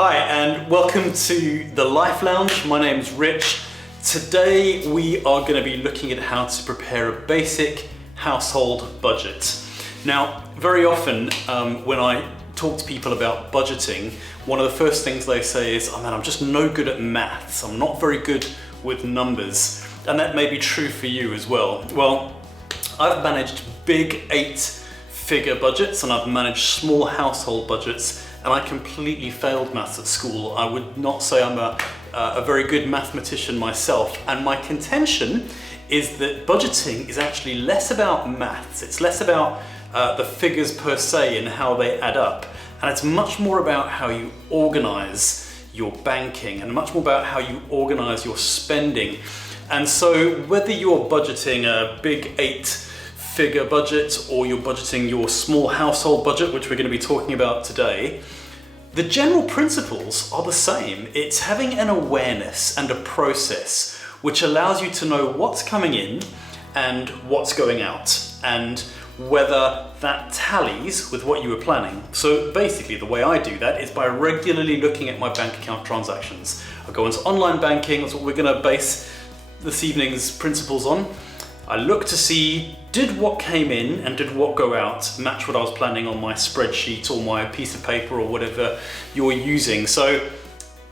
Hi and welcome to the Life Lounge. My name's Rich. Today we are going to be looking at how to prepare a basic household budget. Now, very often when I talk to people about budgeting, one of the first things they say is, oh man, I'm just no good at maths. I'm not very good with numbers. And that may be true for you as well. Well, I've managed big 8-figure budgets and I've managed small household budgets, and I completely failed maths at school. I would not say I'm a very good mathematician myself, and my contention is that budgeting is actually less about maths. It's less about the figures per se and how they add up, and it's much more about how you organize your banking and much more about how you organize your spending. And so whether you're budgeting a big 8-figure budget or you're budgeting your small household budget, which we're going to be talking about today, the general principles are the same. It's having an awareness and a process which allows you to know what's coming in and what's going out, and whether that tallies with what you were planning. So basically the way I do that is by regularly looking at my bank account transactions. I go into online banking, that's what we're going to base this evening's principles on. I look to see, did what came in and did what go out match what I was planning on my spreadsheet or my piece of paper or whatever you're using. So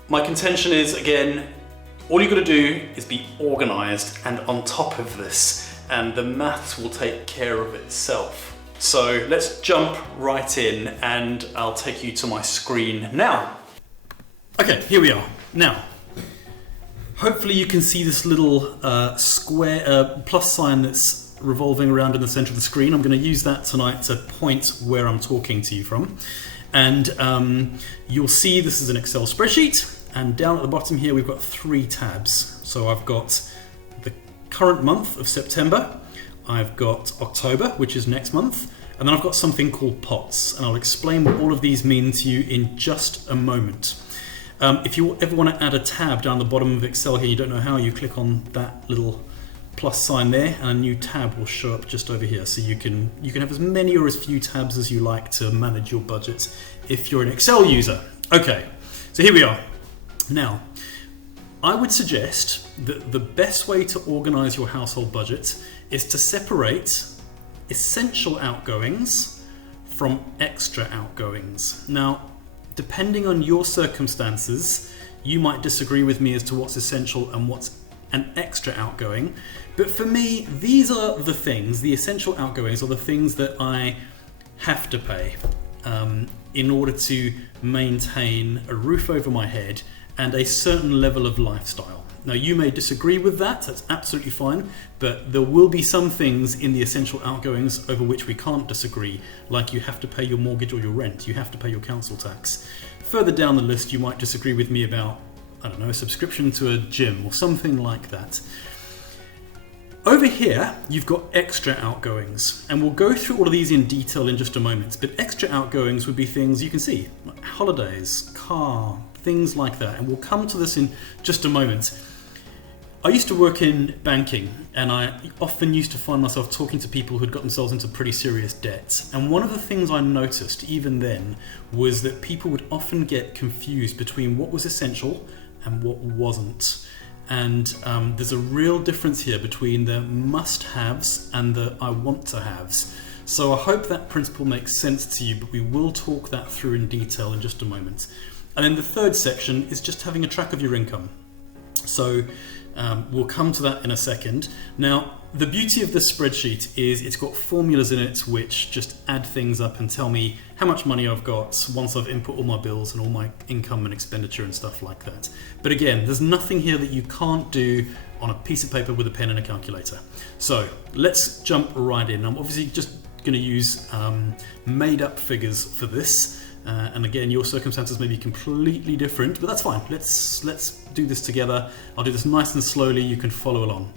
my contention is, again, all you've got to do is be organized and on top of this, and the maths will take care of itself. So let's jump right in and I'll take you to my screen now. Okay, here we are. Now, hopefully you can see this little square plus sign that's revolving around in the center of the screen. I'm going to use that tonight to point where I'm talking to you from. And you'll see this is an Excel spreadsheet, and down at the bottom here we've got 3 tabs. So I've got the current month of September, I've got October, which is next month, and then I've got something called pots, and I'll explain what all of these mean to you in just a moment. If you ever want to add a tab down the bottom of Excel here, you don't know how, you click on that little plus sign there and a new tab will show up just over here. So you can have as many or as few tabs as you like to manage your budget if you're an Excel user. Okay, so here we are. Now, I would suggest that the best way to organize your household budget is to separate essential outgoings from extra outgoings. Now, depending on your circumstances, you might disagree with me as to what's essential and what's an extra outgoing. But for me, these are the things, the essential outgoings are the things that I have to pay in order to maintain a roof over my head and a certain level of lifestyle. Now, you may disagree with that, that's absolutely fine, but there will be some things in the essential outgoings over which we can't disagree, like you have to pay your mortgage or your rent, you have to pay your council tax. Further down the list, you might disagree with me about, I don't know, a subscription to a gym or something like that. Over here, you've got extra outgoings, and we'll go through all of these in detail in just a moment, but extra outgoings would be things you can see, like holidays, car, things like that, and we'll come to this in just a moment. I used to work in banking, and I often used to find myself talking to people who'd got themselves into pretty serious debt. And one of the things I noticed even then was that people would often get confused between what was essential and what wasn't. And there's a real difference here between the must-haves and the I want to haves. So I hope that principle makes sense to you, but we will talk that through in detail in just a moment. And then the third section is just having a track of your income. So we'll come to that in a second. Now, the beauty of this spreadsheet is it's got formulas in it which just add things up and tell me how much money I've got once I've input all my bills and all my income and expenditure and stuff like that. But again, there's nothing here that you can't do on a piece of paper with a pen and a calculator. So let's jump right in. I'm obviously just going to use made up figures for this. And again, your circumstances may be completely different, but that's fine. Let's do this together. I'll do this nice and slowly. You can follow along.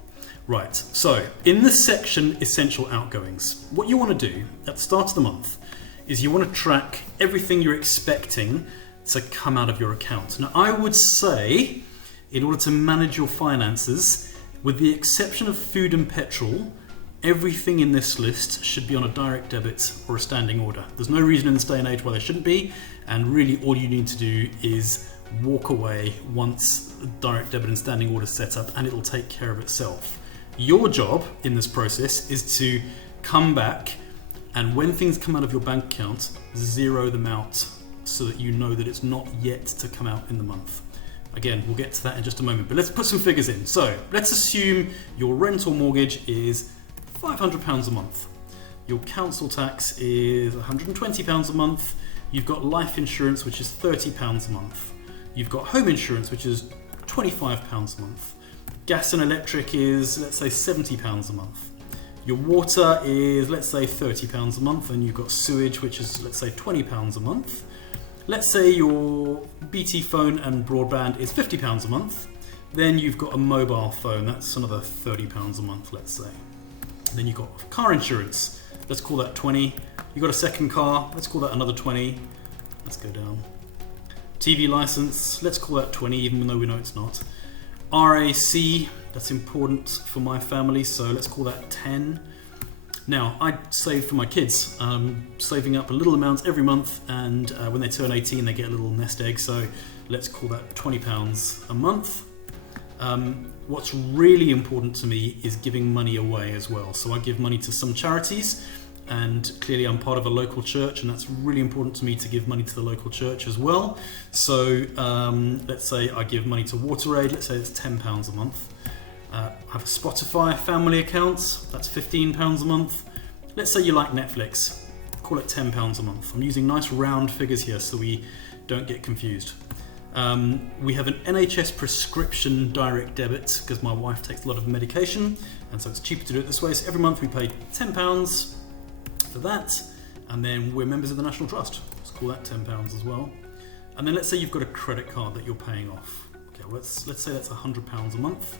Right, so in this section, essential outgoings, what you want to do at the start of the month is you want to track everything you're expecting to come out of your account. Now, I would say, in order to manage your finances, with the exception of food and petrol, Everything in this list should be on a direct debit or a standing order. There's no reason in this day and age why they shouldn't be, and really all you need to do is walk away once direct debit and standing order is set up, and it'll take care of itself. Your job in this process is to come back, and when things come out of your bank account, zero them out so that you know that it's not yet to come out in the month. Again, we'll get to that in just a moment, but let's put some figures in. So let's assume your rent or mortgage is £500 a month. Your council tax is £120 a month. You've got life insurance, which is £30 a month. You've got home insurance, which is £25 a month. Gas and electric is, let's say, £70 a month. Your water is, let's say, £30 a month, and you've got sewage, which is, let's say, £20 a month. Let's say your BT phone and broadband is £50 a month. Then you've got a mobile phone, that's another £30 a month, let's say. Then you've got car insurance, let's call that 20. You've got a second car, let's call that another 20. Let's go down. TV license, let's call that 20, even though we know it's not. RAC, that's important for my family, so let's call that 10. Now, I save for my kids, saving up a little amount every month, and when they turn 18, they get a little nest egg, so let's call that £20 a month. What's really important to me is giving money away as well. So I give money to some charities, and clearly I'm part of a local church, and that's really important to me to give money to the local church as well. So let's say I give money to WaterAid, let's say it's £10 a month. I have a Spotify family account, that's £15 a month. Let's say you like Netflix, call it £10 a month. I'm using nice round figures here so we don't get confused. We have an NHS prescription direct debit because my wife takes a lot of medication, and so it's cheaper to do it this way. So every month we pay £10 for that, and then we're members of the National Trust. Let's call that £10 as well. And then let's say you've got a credit card that you're paying off. Okay, let's say that's £100 a month.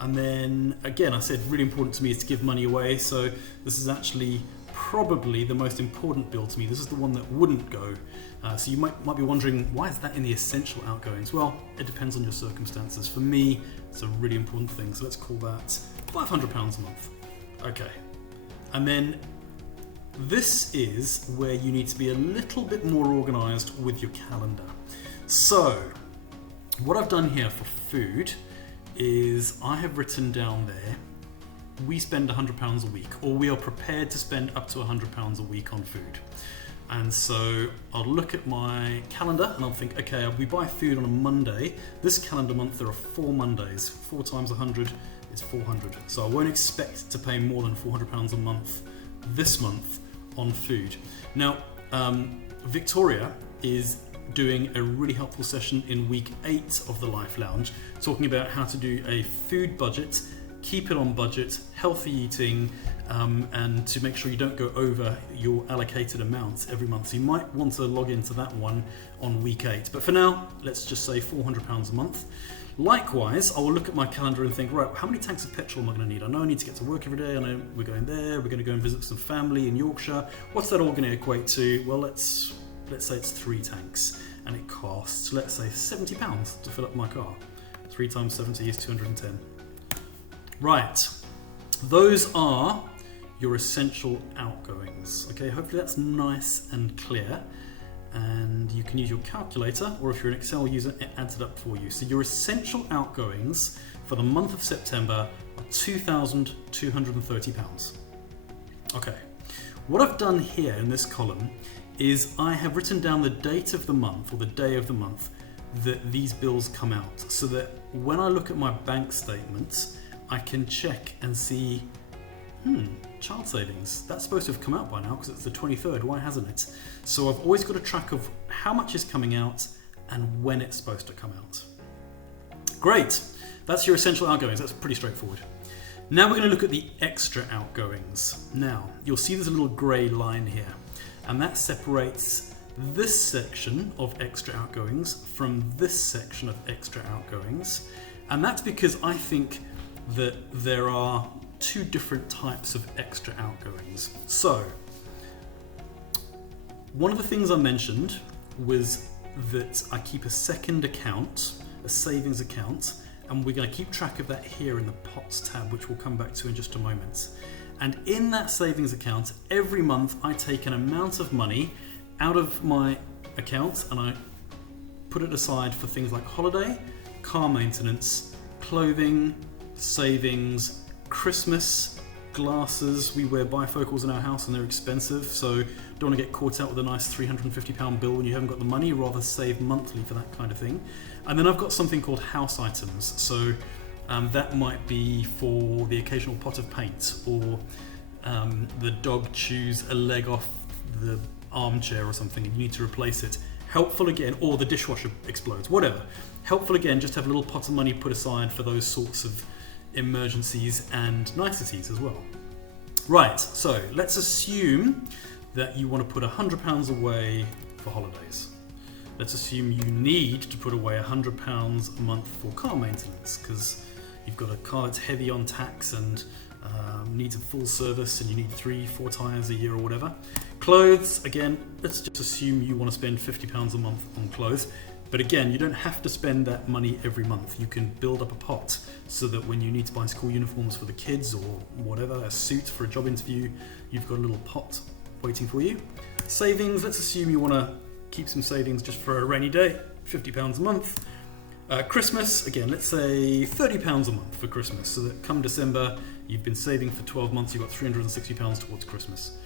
And then again, I said really important to me is to give money away. So this is actually probably the most important bill to me. This is the one that wouldn't go. So you might be wondering, why is that in the essential outgoings? Well, it depends on your circumstances. For me, it's a really important thing. So let's call that £500 a month. Okay. And then this is where you need to be a little bit more organized with your calendar. So what I've done here for food is I have written down there, we spend £100 a week, or we are prepared to spend up to £100 a week on food. And so I'll look at my calendar and I'll think, okay, we buy food on a Monday. This calendar month, there are 4 Mondays. 4 times 100 is 400. So I won't expect to pay more than £400 a month this month on food. Now, Victoria is doing a really helpful session in week 8 of the Life Lounge, talking about how to do a food budget, keep it on budget, healthy eating, and to make sure you don't go over your allocated amounts every month. So you might want to log into that one on week 8. But for now, let's just say £400 a month. Likewise, I will look at my calendar and think, right, how many tanks of petrol am I going to need? I know I need to get to work every day. I know we're going there. We're going to go and visit some family in Yorkshire. What's that all going to equate to? Well, let's say it's 3 tanks, and it costs, let's say, £70 to fill up my car. 3 times 70 is 210. Right, those are your essential outgoings. Okay, hopefully that's nice and clear, and you can use your calculator, or if you're an Excel user, it adds it up for you. So your essential outgoings for the month of September are £2,230. Okay, what I've done here in this column is I have written down the date of the month, or the day of the month, that these bills come out, so that when I look at my bank statements, I can check and see, child savings, that's supposed to have come out by now because it's the 23rd, why hasn't it? So I've always got a track of how much is coming out and when it's supposed to come out. Great, that's your essential outgoings, that's pretty straightforward. Now we're going to look at the extra outgoings. Now, you'll see there's a little grey line here, and that separates this section of extra outgoings from this section of extra outgoings. And that's because I think that there are 2 different types of extra outgoings. So, one of the things I mentioned was that I keep a second account, a savings account, and we're going to keep track of that here in the pots tab, which we'll come back to in just a moment. And in that savings account, every month I take an amount of money out of my account and I put it aside for things like holiday, car maintenance, clothing, savings, Christmas, glasses. We wear bifocals in our house and they're expensive, so don't want to get caught out with a nice £350 bill when you haven't got the money, rather save monthly for that kind of thing. And then I've got something called house items, so that might be for the occasional pot of paint, or the dog chews a leg off the armchair or something and you need to replace it. Helpful again, or the dishwasher explodes, whatever. Helpful again, just have a little pot of money put aside for those sorts of emergencies and niceties as well. Right, so let's assume that you want to put £100 away for holidays. Let's assume you need to put away £100 a month for car maintenance because you've got a car that's heavy on tax and needs a full service and you need 3-4 tyres a year or whatever. Clothes, again, let's just assume you want to spend £50 a month on clothes. But again, you don't have to spend that money every month. You can build up a pot so that when you need to buy school uniforms for the kids or whatever, a suit for a job interview, you've got a little pot waiting for you. Savings, let's assume you want to keep some savings just for a rainy day, £50 a month. Christmas, again, let's say £30 a month for Christmas, so that come December, you've been saving for 12 months, you've got £360 towards Christmas.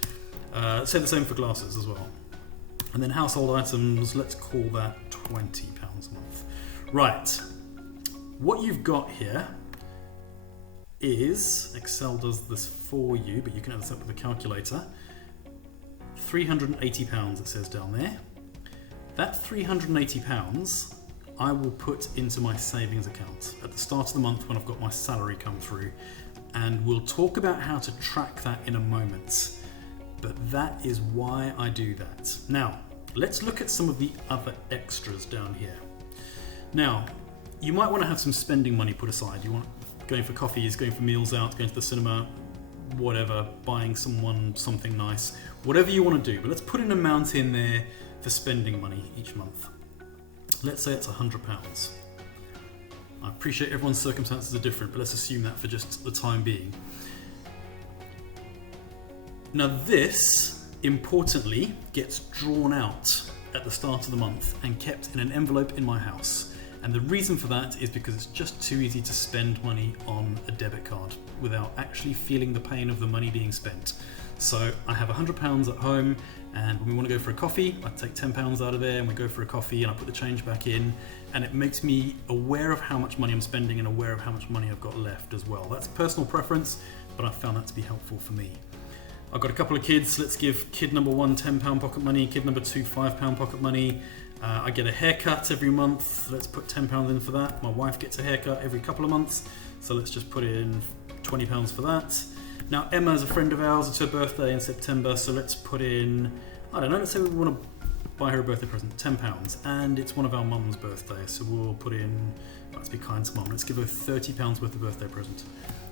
Say the same for glasses as well. And then household items, let's call that £20 a month. Right, what you've got here is, Excel does this for you, but you can add this up with a calculator, £380 it says down there. That £380 I will put into my savings account at the start of the month when I've got my salary come through, and we'll talk about how to track that in a moment. But that is why I do that. Now, let's look at some of the other extras down here. Now, you might want to have some spending money put aside. You want going for coffees, going for meals out, going to the cinema, whatever, buying someone something nice, whatever you want to do. But let's put an amount in there for spending money each month. Let's say it's £100. I appreciate everyone's circumstances are different, but let's assume that for just the time being. Now this, importantly, gets drawn out at the start of the month and kept in an envelope in my house. And the reason for that is because it's just too easy to spend money on a debit card without actually feeling the pain of the money being spent. So I have £100 at home, and when we want to go for a coffee, I take £10 out of there and we go for a coffee and I put the change back in, and it makes me aware of how much money I'm spending and aware of how much money I've got left as well. That's personal preference, but I found that to be helpful for me. I've got a couple of kids. Let's give kid number one £10 pocket money, kid number two £5 pocket money. I get a haircut every month. Let's put £10 in for that. My wife gets a haircut every couple of months, so let's just put in £20 for that. Now Emma's a friend of ours. It's her birthday in September, so let's put in, I don't know, let's say we want to buy her a birthday present, £10, and it's one of our mum's birthdays, so we'll put in, let's be kind to mum, let's give her £30 worth of birthday present.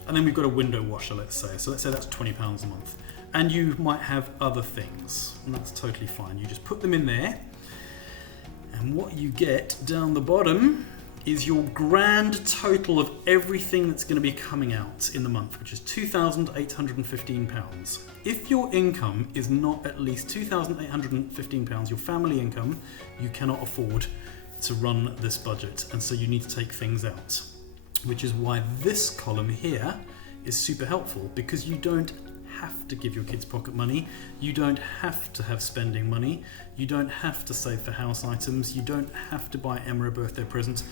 And then we've got a window washer, let's say, so let's say that's £20 a month. And you might have other things, and that's totally fine. You just put them in there, and what you get down the bottom is your grand total of everything that's going to be coming out in the month, which is £2,815. If your income is not at least £2,815, your family income, you cannot afford to run this budget, and so you need to take things out, which is why this column here is super helpful, because you don't have to give your kids pocket money, you don't have to have spending money, you don't have to save for house items, you don't have to buy Emma a birthday present.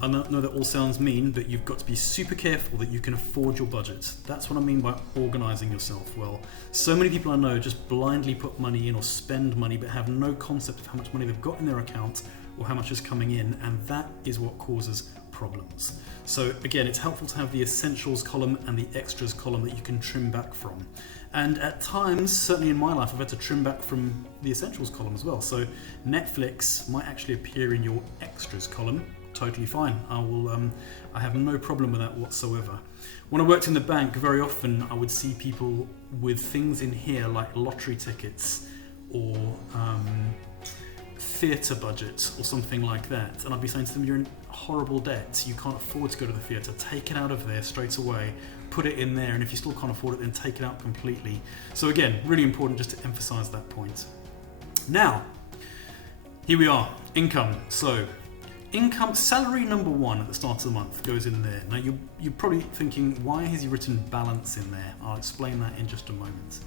I know that all sounds mean, but you've got to be super careful that you can afford your budget. That's what I mean by organising yourself well. So many people I know just blindly put money in or spend money but have no concept of how much money they've got in their account or how much is coming in, and that is what causes problems. So again, it's helpful to have the essentials column and the extras column that you can trim back from. And at times, certainly in my life, I've had to trim back from the essentials column as well. So Netflix might actually appear in your extras column. Totally fine. I have no problem with that whatsoever. When I worked in the bank, very often I would see people with things in here like lottery tickets or theatre budget or something like that, and I'd be saying to them, you're in horrible debt, you can't afford to go to the theatre, take it out of there straight away, put it in there, and if you still can't afford it, then take it out completely. So again, really important just to emphasise that point. Now, here we are, income. So, income, salary number one at the start of the month goes in there. Now you're probably thinking, why has he written balance in there? I'll explain that in just a moment.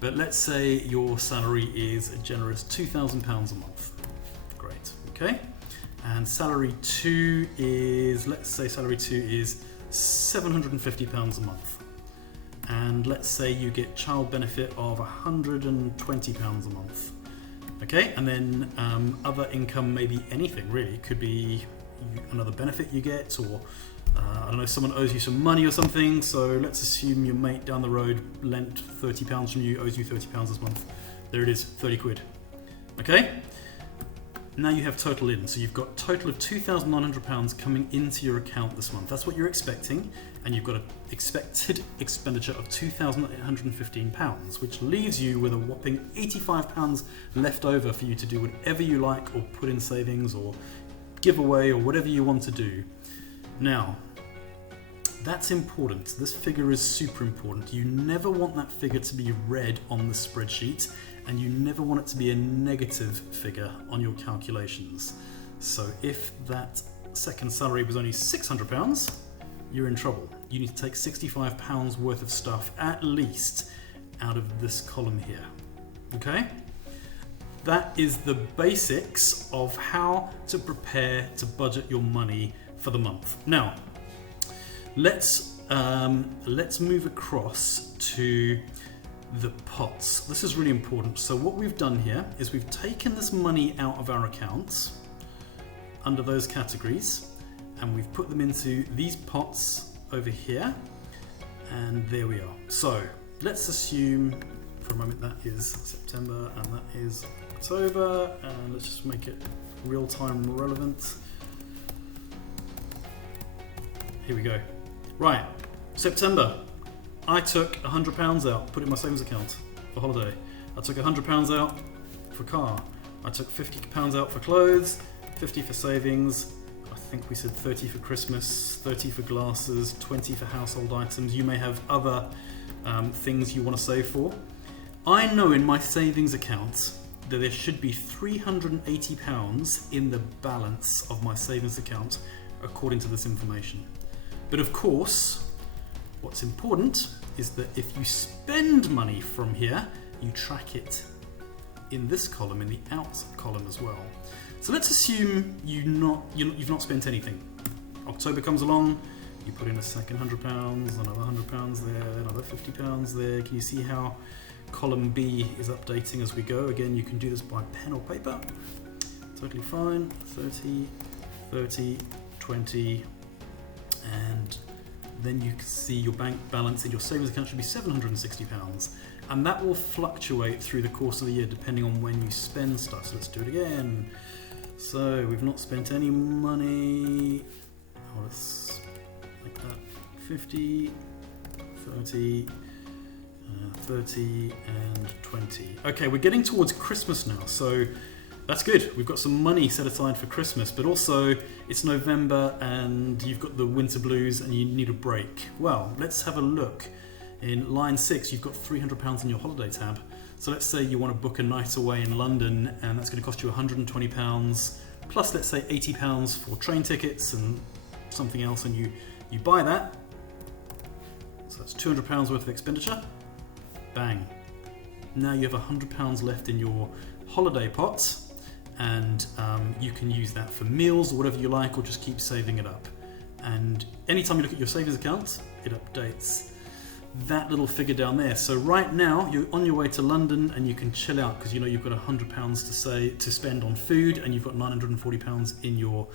But let's say your salary is a generous £2,000 a month. Great, okay? And salary two is, let's say salary two is £750 a month. And let's say you get child benefit of £120 a month. Okay, and then other income may be anything really. It could be another benefit you get, or I don't know, someone owes you some money or something. So let's assume your mate down the road lent £30 from you, owes you £30 this month. There it is, 30 quid. Okay, now you have total in. So you've got total of £2,900 coming into your account this month. That's what you're expecting, and you've got an expected expenditure of £2,815, which leaves you with a whopping £85 left over for you to do whatever you like, or put in savings, or give away, or whatever you want to do. Now, that's important. This figure is super important. You never want that figure to be red on the spreadsheet, and you never want it to be a negative figure on your calculations. So if that second salary was only £600, you're in trouble. You need to take £65 worth of stuff at least out of this column here. Okay? That is the basics of how to prepare to budget your money for the month. Now, let's move across to the pots. This is really important. So what we've done here is we've taken this money out of our accounts under those categories, and we've put them into these pots over here, and there we are. So let's assume for a moment that is September and that is October, and let's just make it real-time relevant. Here we go. Right, September. I took £100 out, put it in my savings account for holiday. I took £100 out for car. I took £50 out for clothes, 50 for savings. I think we said 30 for Christmas, 30 for glasses, 20 for household items. You may have other things you want to save for. I know in my savings account that there should be £380 in the balance of my savings account according to this information. But of course, what's important is that if you spend money from here, you track it in this column, in the out column as well. So let's assume you've not spent anything. October comes along, you put in a second £100, another £100 there, another £50 there. Can you see how column B is updating as we go? Again, you can do this by pen or paper. Totally fine. 30, 30, 20, and then you can see your bank balance in your savings account should be £760, and that will fluctuate through the course of the year depending on when you spend stuff. So let's do it again. So we've not spent any money. Let's make that 50, 30, 30 and 20. Okay, we're getting towards Christmas now, so that's good. We've got some money set aside for Christmas, but also it's November and you've got the winter blues and you need a break. Well, let's have a look. In line 6, you've got £300 in your holiday tab. So let's say you want to book a night away in London, and that's going to cost you £120, plus let's say £80 for train tickets and something else, and you buy that. So that's £200 worth of expenditure. Bang. Now you have £100 left in your holiday pot, and you can use that for meals or whatever you like, or just keep saving it up. And anytime you look at your savings account, it updates that little figure down there. So right now you're on your way to London and you can chill out because you know you've got £100 to spend on food, and you've got £940 in your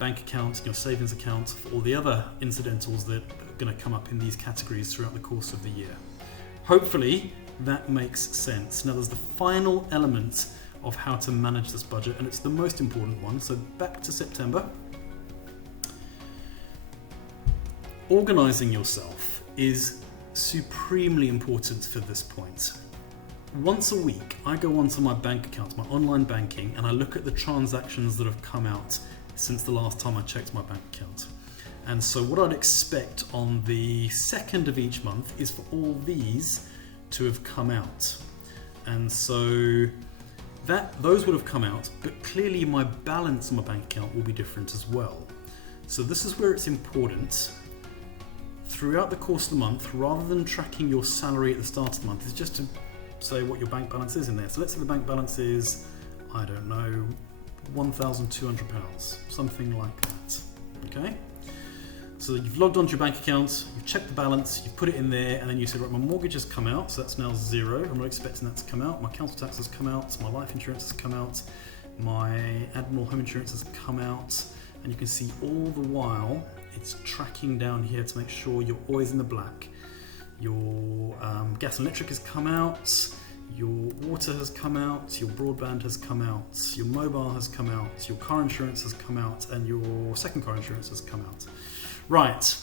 bank account, in your savings account, for all the other incidentals that are going to come up in these categories throughout the course of the year. Hopefully that makes sense. Now there's the final element of how to manage this budget, and it's the most important one. So back to September. Organising yourself is supremely important for this point. once a week, I go onto my bank account, my online banking, and I look at the transactions that have come out since the last time I checked my bank account. And so what I'd expect on the 2nd of each month is for all these to have come out. And so those would have come out, but clearly my balance on my bank account will be different as well. So this is where it's important. Throughout the course of the month, rather than tracking your salary at the start of the month, is just to say what your bank balance is in there. So let's say the bank balance is, I don't know, £1,200, something like that, okay? So you've logged onto your bank account, you've checked the balance, you've put it in there, and then you said, right, my mortgage has come out, so that's now 0. I'm not expecting that to come out. My council tax has come out, my life insurance has come out, my Admiral home insurance has come out, and you can see all the while it's tracking down here to make sure you're always in the black. Your gas and electric has come out, your water has come out, your broadband has come out, your mobile has come out, your car insurance has come out, and your second car insurance has come out. Right,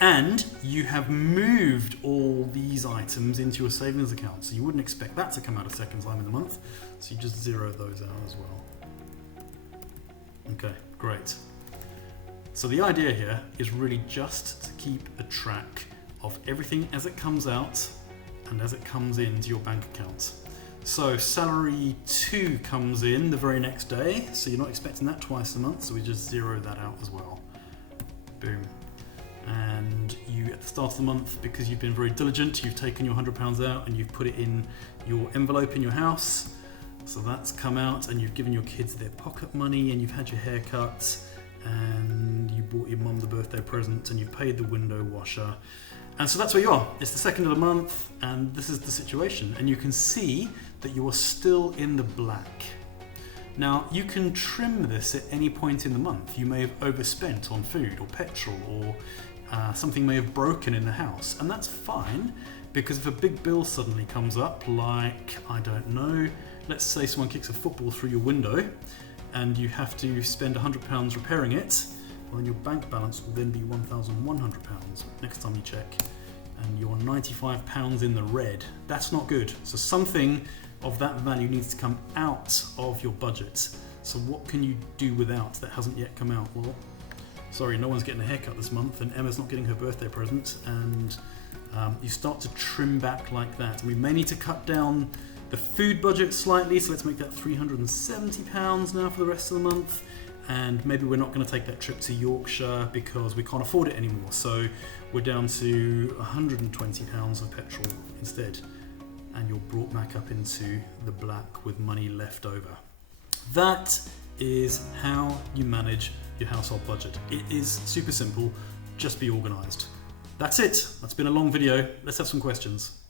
and you have moved all these items into your savings account, so you wouldn't expect that to come out a second time in the month, so you just zero those out as well. Okay, great. So the idea here is really just to keep a track of everything as it comes out and as it comes into your bank account. So salary 2 comes in the very next day, so you're not expecting that twice a month, so we just zero that out as well. Boom. And you, at the start of the month, because you've been very diligent, you've taken your £100 out and you've put it in your envelope in your house, so that's come out, and you've given your kids their pocket money, and you've had your haircut, and you bought your mum the birthday present, and you've paid the window washer. And so that's where you are. It's the 2nd of the month, and this is the situation. And you can see that you are still in the black. Now, you can trim this at any point in the month. You may have overspent on food or petrol, or something may have broken in the house. And that's fine, because if a big bill suddenly comes up, like, I don't know, let's say someone kicks a football through your window, and you have to spend £100 repairing it, well, then your bank balance will then be £1,100 next time you check, and you're £95 in the red. That's not good. So something of that value needs to come out of your budget. So what can you do without that hasn't yet come out? Well, sorry, no one's getting a haircut this month, and Emma's not getting her birthday present, and you start to trim back like that. And we may need to cut down the food budget slightly, so let's make that £370 now for the rest of the month. And maybe we're not going to take that trip to Yorkshire because we can't afford it anymore. So we're down to £120 of petrol instead. And you're brought back up into the black with money left over. That is how you manage your household budget. It is super simple, just be organised. That's it. That's been a long video. Let's have some questions.